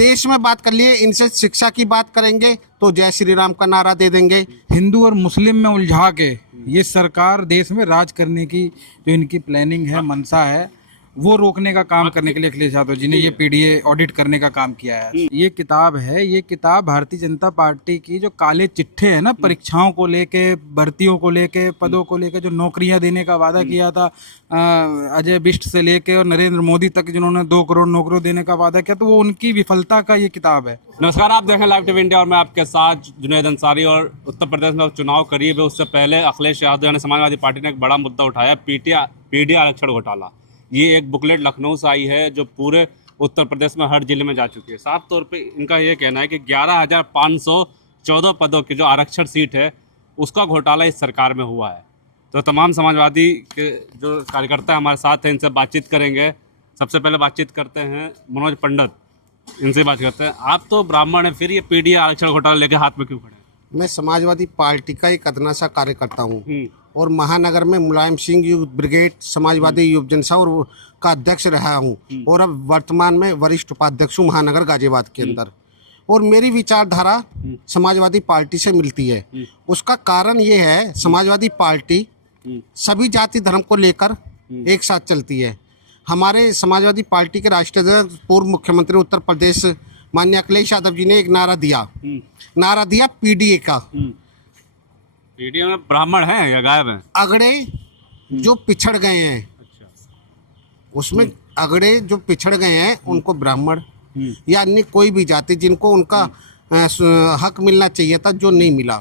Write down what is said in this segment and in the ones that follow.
देश में बात कर लिए, इनसे शिक्षा की बात करेंगे तो जय श्री राम का नारा दे देंगे। हिंदू और मुस्लिम में उलझा के ये सरकार देश में राज करने की जो इनकी प्लानिंग है, मंशा है, वो रोकने का काम करने के लिए अखिलेश यादव जी ने ये पीडीए ऑडिट करने का काम किया है। ये किताब है, ये किताब भारतीय जनता पार्टी की जो काले चिट्ठे हैं ना, परीक्षाओं को लेके, भर्तियों को लेके, पदों को लेके, जो नौकरियां देने का वादा किया था अजय बिष्ट से लेके और नरेंद्र मोदी तक, जिन्होंने 2 करोड़ नौकरियों देने का वादा किया, तो वो उनकी विफलता का ये किताब है। नमस्कार, आप देख रहे हैं लाइव टीवी इंडिया और मैं आपके साथ जुनैद अंसारी। और उत्तर प्रदेश में चुनाव करीब है, उससे पहले अखिलेश यादव ने समाजवादी पार्टी ने एक बड़ा मुद्दा उठाया, पीडीए आरक्षण घोटाला। ये एक बुकलेट लखनऊ से आई है जो पूरे उत्तर प्रदेश में हर जिले में जा चुकी है। साफ तौर पे इनका ये कहना है कि 11,514 पदों की जो आरक्षण सीट है उसका घोटाला इस सरकार में हुआ है। तो तमाम समाजवादी के जो कार्यकर्ता हमारे साथ हैं, इनसे बातचीत करेंगे। सबसे पहले बातचीत करते हैं मनोज पंडित, इनसे बात करते हैं। आप तो ब्राह्मण हैं, फिर ये पीडीए आरक्षण घोटाला लेके हाथ में क्यों खड़े हैं? मैं समाजवादी पार्टी का एक अदना सा कार्यकर्ता हूँ और महानगर में मुलायम सिंह यूथ ब्रिगेड समाजवादी युव जनसा और का अध्यक्ष रहा हूँ और अब वर्तमान में वरिष्ठ उपाध्यक्ष हूँ महानगर गाजियाबाद के अंदर। और मेरी विचारधारा समाजवादी पार्टी से मिलती है। उसका कारण ये है, समाजवादी पार्टी सभी जाति धर्म को लेकर एक साथ चलती है। हमारे समाजवादी पार्टी के राष्ट्रीय अध्यक्ष पूर्व मुख्यमंत्री उत्तर प्रदेश माननीय अखिलेश यादव जी ने एक नारा दिया पीडीए का। पीडीए में ब्राह्मण हैं या गायब हैं? अगड़े जो पिछड़ गए हैं, उसमें अगड़े जो पिछड़ गए हैं उनको ब्राह्मण या अन्य कोई भी जाति जिनको उनका हक मिलना चाहिए था, जो नहीं मिला।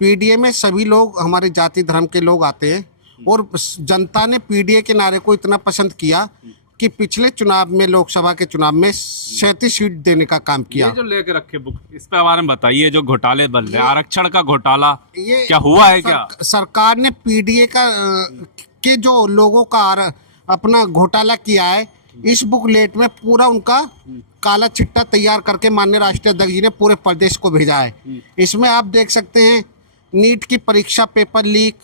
पीडीए में सभी लोग हमारे जाति धर्म के लोग आते हैं और जनता ने पीडीए के नारे को इतना पसंद किया कि पिछले चुनाव में, लोकसभा के चुनाव में 37 सीट देने का काम किया। ये जो लेके रखे बुक, इस पे बारे में बताइए। जो घोटाले बन रहे, आरक्षण का घोटाला ये क्या हुआ है? क्या सरकार ने पीडीए का के जो लोगों का अपना घोटाला किया है, इस बुकलेट में पूरा उनका काला चिट्टा तैयार करके माननीय राष्ट्रीय अध्यक्ष जी ने पूरे प्रदेश को भेजा है। इसमें आप देख सकते हैं, नीट की परीक्षा पेपर लीक,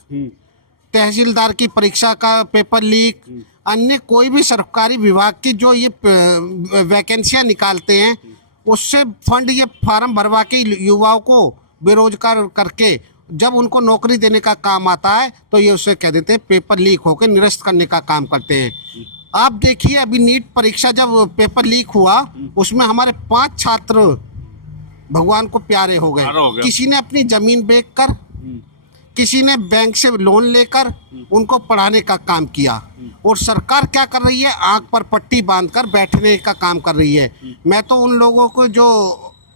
तहसीलदार की परीक्षा का पेपर लीक, अन्य कोई भी सरकारी विभाग की जो ये वैकेंसियां निकालते हैं, उससे फंड ये फार्म भरवा के युवाओं को बेरोजगार करके जब उनको नौकरी देने का काम आता है तो ये उसे कह देते हैं पेपर लीक होकर निरस्त करने का काम करते हैं। आप देखिए, अभी नीट परीक्षा जब पेपर लीक हुआ, उसमें हमारे 5 छात्र भगवान को प्यारे हो गए। किसी ने अपनी जमीन बेचकर, किसी ने बैंक से लोन लेकर उनको पढ़ाने का काम किया। और सरकार क्या कर रही है? आंख पर पट्टी बांधकर बैठने का काम कर रही है। मैं तो उन लोगों को जो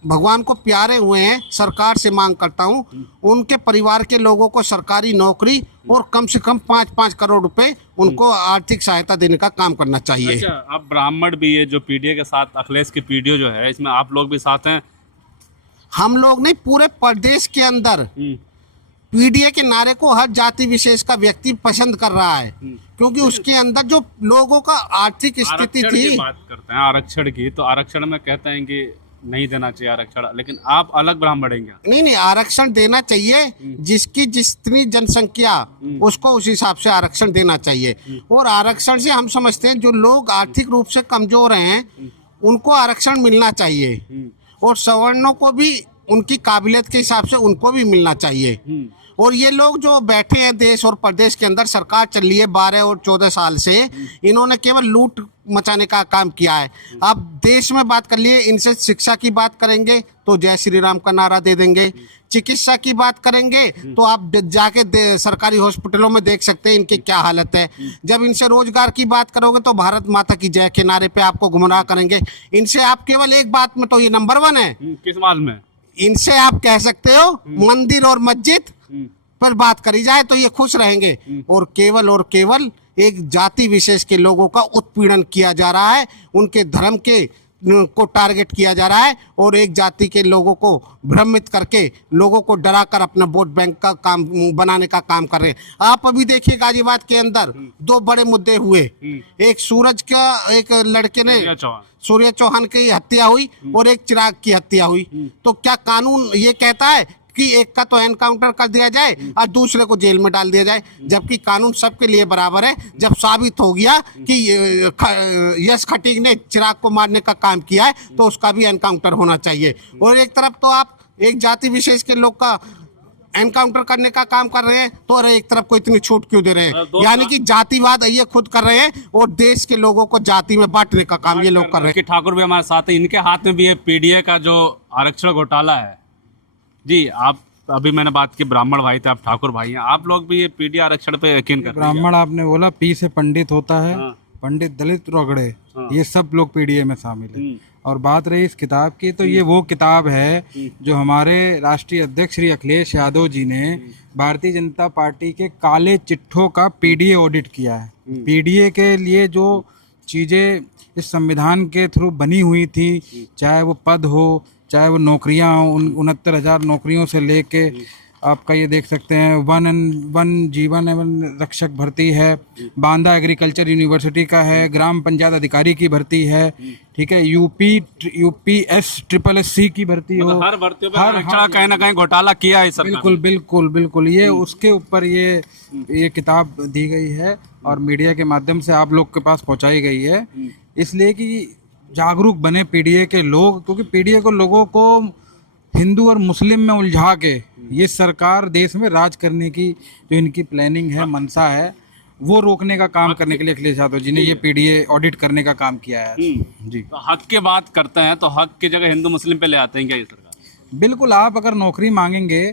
भगवान को प्यारे हुए हैं, सरकार से मांग करता हूं, उनके परिवार के लोगों को सरकारी नौकरी और कम से कम 5-5 करोड़ रुपए उनको आर्थिक सहायता देने का काम करना चाहिए। अच्छा, आप ब्राह्मण भी है जो पीडीए के साथ, अखिलेश की पीडीए जो है, इसमें आप लोग भी साथ हैं? हम लोग नहीं, पूरे प्रदेश के अंदर पीडीए के नारे को हर जाति विशेष का व्यक्ति पसंद कर रहा है, क्योंकि उसके अंदर जो लोगों का आर्थिक स्थिति थी। बात करते हैं आरक्षण की, तो आरक्षण में कहते हैं कि नहीं देना चाहिए आरक्षण, लेकिन आप अलग ब्राह्मण हैं क्या? नहीं, आरक्षण देना चाहिए। जिसकी जितनी जनसंख्या, उसको उस हिसाब से आरक्षण देना चाहिए। और आरक्षण से हम समझते हैं जो लोग आर्थिक रूप से कमजोर हैं उनको आरक्षण मिलना चाहिए, और सवर्णों को भी उनकी काबिलियत के हिसाब से उनको भी मिलना चाहिए। और ये लोग जो बैठे हैं देश और प्रदेश के अंदर, सरकार चल रही है 12 और 14 साल से, इन्होंने केवल लूट मचाने का काम किया है। अब देश में बात कर लिए, इनसे शिक्षा की बात करेंगे तो जय श्री राम का नारा दे देंगे। चिकित्सा की बात करेंगे तो आप जाके सरकारी हॉस्पिटलों में देख सकते हैं इनकी क्या हालत है। जब इनसे रोजगार की बात करोगे तो भारत माता की जय के नारे पे आपको गुमराह करेंगे। इनसे आप केवल एक बात में तो ये नंबर 1 है। किस बात में? इनसे आप कह सकते हो मंदिर और मस्जिद पर बात करी जाए तो ये खुश रहेंगे। और केवल एक जाति विशेष के लोगों का उत्पीड़न किया जा रहा है, उनके धर्म के को टारगेट किया जा रहा है और एक जाति के लोगों को भ्रमित करके लोगों को डराकर अपना वोट बैंक का काम बनाने का काम कर रहे हैं। आप अभी देखिए गाजियाबाद के अंदर 2 बड़े मुद्दे हुए। एक सूरज का, एक लड़के ने सूर्य चौहान की हत्या हुई और एक चिराग की हत्या हुई। तो क्या कानून ये कहता है कि एक का तो एनकाउंटर कर दिया जाए और दूसरे को जेल में डाल दिया जाए, जबकि कानून सबके लिए बराबर है। जब साबित हो गया कि यश खटीक ने चिराग को मारने का काम किया है तो उसका भी एनकाउंटर होना चाहिए। और एक तरफ तो आप एक जाति विशेष के लोग का एनकाउंटर करने का काम कर रहे हैं, तो अरे एक तरफ को इतनी छूट क्यों दे रहे हैं? यानी कि जातिवाद ये खुद कर रहे हैं और देश के लोगों को जाति में बांटने का काम ये लोग कर रहे हैं। ठाकुर भी हमारे साथ है, इनके हाथ में भी ये पीडीए का जो आरक्षण घोटाला है। जी, आप अभी मैंने बात की ब्राह्मण भाई थे, आप ठाकुर भाई हैं, आप लोग भी ये पीडीए आरक्षण पे यकीन करते हैं? ब्राह्मण आपने बोला, पी से पंडित होता है, हाँ। पंडित दलित रोगड़े, हाँ। ये सब लोग पीडीए में शामिल है। और बात रही इस किताब की, तो ये वो किताब है जो हमारे राष्ट्रीय अध्यक्ष श्री अखिलेश यादव जी ने भारतीय जनता पार्टी के काले चिट्ठों का पीडीए ऑडिट किया है। पीडीए के लिए जो चीज़ें इस संविधान के थ्रू बनी हुई थी, चाहे वो पद हो, चाहे वो नौकरियां हो, 69,000 नौकरियों से लेके आपका ये देख सकते हैं वन जीवन एवं रक्षक भर्ती है, बांदा एग्रीकल्चर यूनिवर्सिटी का है, ग्राम पंचायत अधिकारी की भर्ती है, ठीक है, यूपीएस SSSC की भर्ती हो, हर भर्तियों पे आरक्षण कहीं ना कहीं घोटाला किया है सरकार। बिल्कुल बिल्कुल बिल्कुल, ये उसके ऊपर ये किताब दी गई है और मीडिया के माध्यम से आप लोग के पास पहुंचाई गई है, इसलिए कि जागरूक बने पीडीए के लोग, क्योंकि पीडीए को लोगों को हिंदू और मुस्लिम में उलझा के ये सरकार देश में राज करने की जो इनकी प्लानिंग है, मंशा है, वो रोकने का काम करने के लिए अखिलेश यादव जी ने ये पीडीए ऑडिट करने का काम किया है। जी, तो हक की बात करते हैं तो हक की जगह हिंदू मुस्लिम पे ले आते हैं क्या ये सरकार? बिल्कुल। आप अगर नौकरी मांगेंगे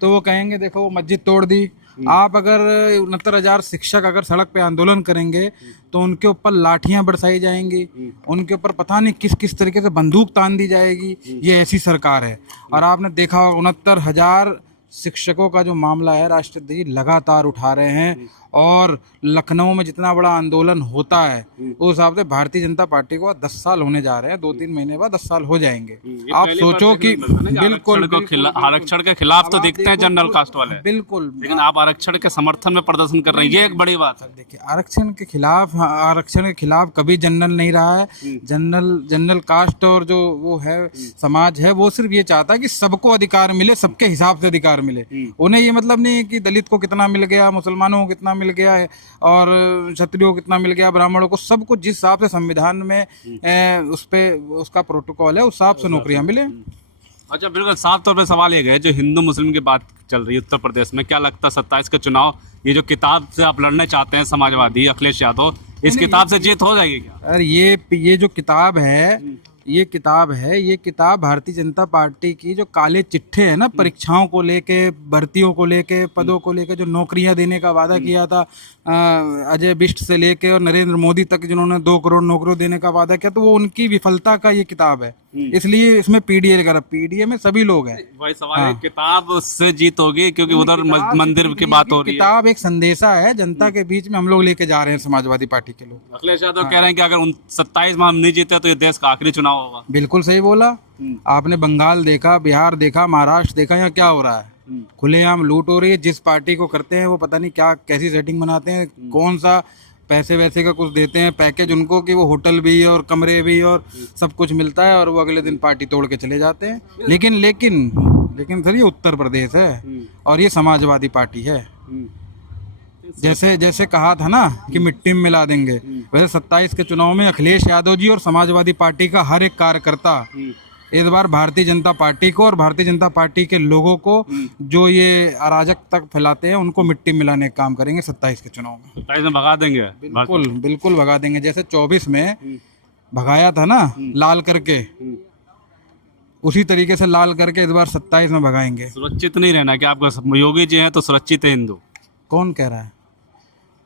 तो वो कहेंगे देखो वो मस्जिद तोड़ दी। आप अगर 69,000 शिक्षक अगर सड़क पे आंदोलन करेंगे तो उनके ऊपर लाठियां बरसाई जाएंगी, उनके ऊपर पता नहीं किस किस तरीके से बंदूक तान दी जाएगी। ये ऐसी सरकार है। और आपने देखा 69,000 शिक्षकों का जो मामला है राष्ट्रपति जी लगातार उठा रहे हैं, और लखनऊ में जितना बड़ा आंदोलन होता है उस हिसाब से भारतीय जनता पार्टी को 10 साल होने जा रहे हैं, 2-3 महीने बाद 10 साल हो जाएंगे। आप सोचो कि बिल्कुल आरक्षण के खिलाफ तो दिखते हैं जनरल कास्ट वाले, बिल्कुल, लेकिन आप आरक्षण के समर्थन में प्रदर्शन कर रहे हैं, ये एक बड़ी बात है। देखिए आरक्षण के खिलाफ कभी जनरल नहीं रहा है। जनरल कास्ट और जो वो है समाज है, वो सिर्फ ये चाहता है कि सबको अधिकार मिले, सबके हिसाब से अधिकार मिले। उन्हें ये मतलब नहीं है कि दलित को कितना मिल गया, मुसलमानों को कितना मिल गया है और क्षत्रियों को कितना मिल गया, ब्राह्मणों को, सबको जिस हिसाब से संविधान में उस पे उसका प्रोटोकॉल है उस हिसाब से नौकरियां मिले। अच्छा, बिल्कुल साफ तौर पे सवाल ये है, जो हिंदू मुस्लिम की बात चल रही है उत्तर प्रदेश में, क्या लगता है 27 का चुनाव, ये जो किताब से आप लड़ने चाहते हैं समाजवादी अखिलेश यादव, इस किताब से जीत हो जाएगी क्या? अरे ये जो किताब है, ये किताब भारतीय जनता पार्टी की जो काले चिट्ठे हैं ना, परीक्षाओं को लेके, भर्तियों को लेके, पदों को लेके, जो नौकरियां देने का वादा किया था अजय बिष्ट से लेके और नरेंद्र मोदी तक, जिन्होंने 2 करोड़ नौकरियों देने का वादा किया, तो वो उनकी विफलता का ये किताब है। इसलिए इसमें पीडीए में सभी लोग हैं। वही सवाल है, किताब से जीत होगी क्योंकि उधर मंदिर की बात हो रही है। किताब एक संदेशा है जनता के बीच में, हम लोग लेके जा रहे हैं समाजवादी पार्टी के लोग। अखिलेश यादव कह रहे हैं कि अगर 27 में हम नहीं जीते तो ये देश का आखिरी चुनाव होगा। बिल्कुल सही बोला। आपने बंगाल देखा, बिहार देखा, महाराष्ट्र देखा, यहाँ क्या हो रहा है? खुलेआम लूट हो रही है। जिस पार्टी को करते हैं वो पता नहीं क्या कैसी सेटिंग बनाते हैं, कौन सा पैसे वैसे का कुछ देते हैं पैकेज उनको कि वो होटल भी और कमरे भी और सब कुछ मिलता है, और वो अगले दिन पार्टी तोड़ के चले जाते हैं। लेकिन सर ये उत्तर प्रदेश है और ये समाजवादी पार्टी है। जैसे कहा था ना कि मिट्टी में मिला देंगे, वैसे 27 के चुनाव में अखिलेश यादव जी और समाजवादी पार्टी का हर एक कार्यकर्ता इस बार भारतीय जनता पार्टी को और भारतीय जनता पार्टी के लोगों को जो ये अराजक तक फैलाते हैं उनको मिट्टी मिलाने का काम करेंगे 27 के चुनाव में। 27 में भगा देंगे। बिल्कुल भगा देंगे। जैसे 24 में भगाया था ना लाल करके, उसी तरीके से लाल करके इस बार 27 में भगाएंगे। सुरक्षित नहीं रहना कि आपको योगी जी हैं तो सुरक्षित है हिंदू? कौन कह रहा है?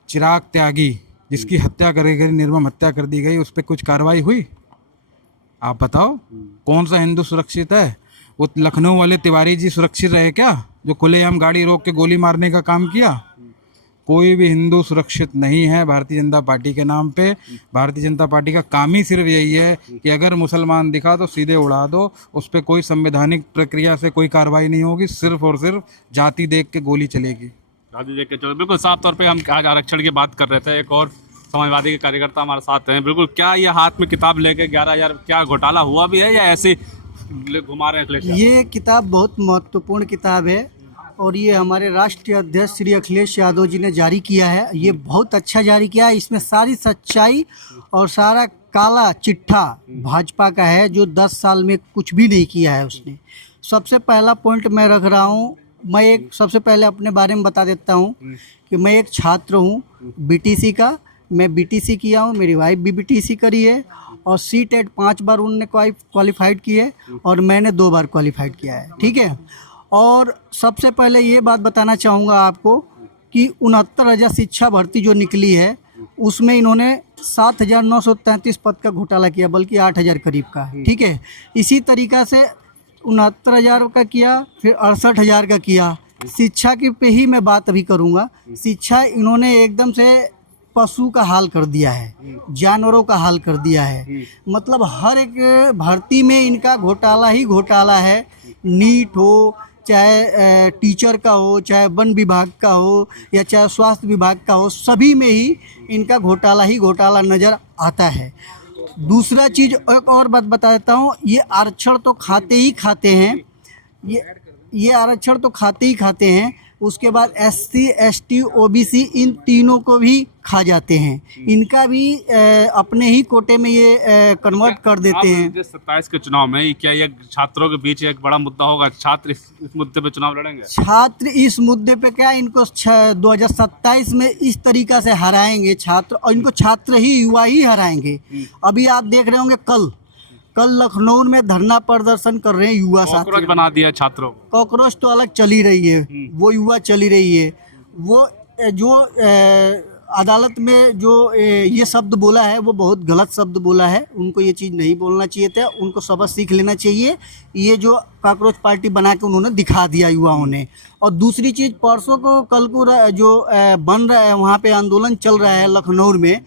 चिराग त्यागी जिसकी हत्या करी गई, निर्मम हत्या कर दी गई, उस पर कुछ कार्रवाई हुई? आप बताओ कौन सा हिंदू सुरक्षित है? वो लखनऊ वाले तिवारी जी सुरक्षित रहे क्या, जो खुलेआम गाड़ी रोक के गोली मारने का काम किया? कोई भी हिंदू सुरक्षित नहीं है भारतीय जनता पार्टी के नाम पे। भारतीय जनता पार्टी का काम ही सिर्फ यही है कि अगर मुसलमान दिखा तो सीधे उड़ा दो, उस पर कोई संवैधानिक प्रक्रिया से कोई कार्रवाई नहीं होगी, सिर्फ और सिर्फ जाति देख के गोली चलेगी। जाति देख के चलो। बिल्कुल साफ तौर पे हम आज आरक्षण की बात कर रहे थे, एक और समाजवादी के कार्यकर्ता हमारे साथ हैं। बिल्कुल, क्या ये हाथ में किताब लेके 11,000 क्या घोटाला हुआ भी है या ऐसी घुमा रहे हैं अखिलेश यादव? ये किताब बहुत महत्वपूर्ण किताब है और ये हमारे राष्ट्रीय अध्यक्ष श्री अखिलेश यादव जी ने जारी किया है। ये बहुत अच्छा जारी किया है। इसमें सारी सच्चाई और सारा काला चिट्ठा भाजपा का है, जो 10 साल में कुछ भी नहीं किया है उसने। सबसे पहला पॉइंट मैं रख रहा हूँ, मैं एक सबसे पहले अपने बारे में बता देता हूँ कि मैं एक छात्र हूँ बीटीसी का। मैं बीटीसी किया हूँ, मेरी वाइफ भी बीटीसी करी है और सीटेट 5 बार उन्होंने क्वालिफाइड की है और मैंने 2 बार क्वालिफाइड किया है। ठीक है। और सबसे पहले ये बात बताना चाहूँगा आपको कि 69,000 शिक्षा भर्ती जो निकली है उसमें इन्होंने 7,933 पद का घोटाला किया, बल्कि 8,000 करीब का। ठीक है। इसी तरीक़ा से 69,000 का किया, फिर 68,000 का किया। शिक्षा की पे ही मैं बात अभी करूँगा। शिक्षा इन्होंने एकदम से पशु का हाल कर दिया है, जानवरों का हाल कर दिया है। मतलब हर एक भर्ती में इनका घोटाला ही घोटाला है। नीट हो, चाहे टीचर का हो, चाहे वन विभाग का हो या चाहे स्वास्थ्य विभाग का हो, सभी में ही इनका घोटाला ही घोटाला नज़र आता है। दूसरा चीज़ एक और बात बता देता हूँ, ये आरक्षण तो खाते ही खाते हैं, ये आरक्षण तो खाते ही खाते हैं। उसके बाद SC ST OBC इन तीनों को भी खा जाते हैं। इनका भी अपने ही कोटे में ये कन्वर्ट कर देते हैं। 27 के चुनाव में क्या ये छात्रों के बीच एक बड़ा मुद्दा होगा? छात्र इस मुद्दे पे चुनाव लड़ेंगे? छात्र इस मुद्दे पे क्या इनको 2027 में इस तरीका से हराएंगे छात्र, और इनको छात्र ही युवा ही हराएंगे। अभी आप देख रहे होंगे कल लखनऊ में धरना प्रदर्शन कर रहे हैं युवा साथी। कॉकरोच बना दिया छात्रों को। कॉकरोच तो अलग चली रही है, वो युवा चली रही है। वो जो अदालत में जो ये शब्द बोला है वो बहुत गलत शब्द बोला है। उनको ये चीज़ नहीं बोलना चाहिए था, उनको सबक सीख लेना चाहिए। ये जो कॉकरोच पार्टी बना के उन्होंने दिखा दिया युवाओं ने। और दूसरी चीज़, परसों को कल को जो बन रहा है वहाँ पे आंदोलन चल रहा है लखनऊ में,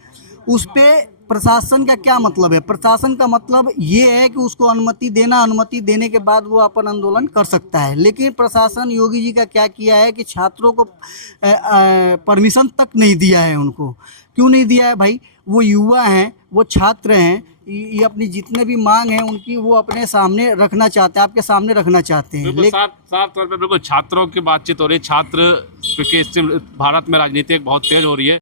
उस पर प्रशासन का क्या मतलब है? प्रशासन का मतलब ये है कि उसको अनुमति देना, अनुमति देने के बाद वो अपन आंदोलन कर सकता है। लेकिन प्रशासन योगी जी का क्या किया है कि छात्रों को परमिशन तक नहीं दिया है। उनको क्यों नहीं दिया है भाई? वो युवा हैं, वो छात्र हैं, ये अपनी जितने भी मांग है उनकी वो अपने सामने रखना चाहते हैं, आपके सामने रखना चाहते हैं। लेकिन साफ तौर पर बिल्कुल छात्रों की बातचीत हो रही है। छात्र क्योंकि इससे भारत में राजनीति बहुत तेज हो रही है।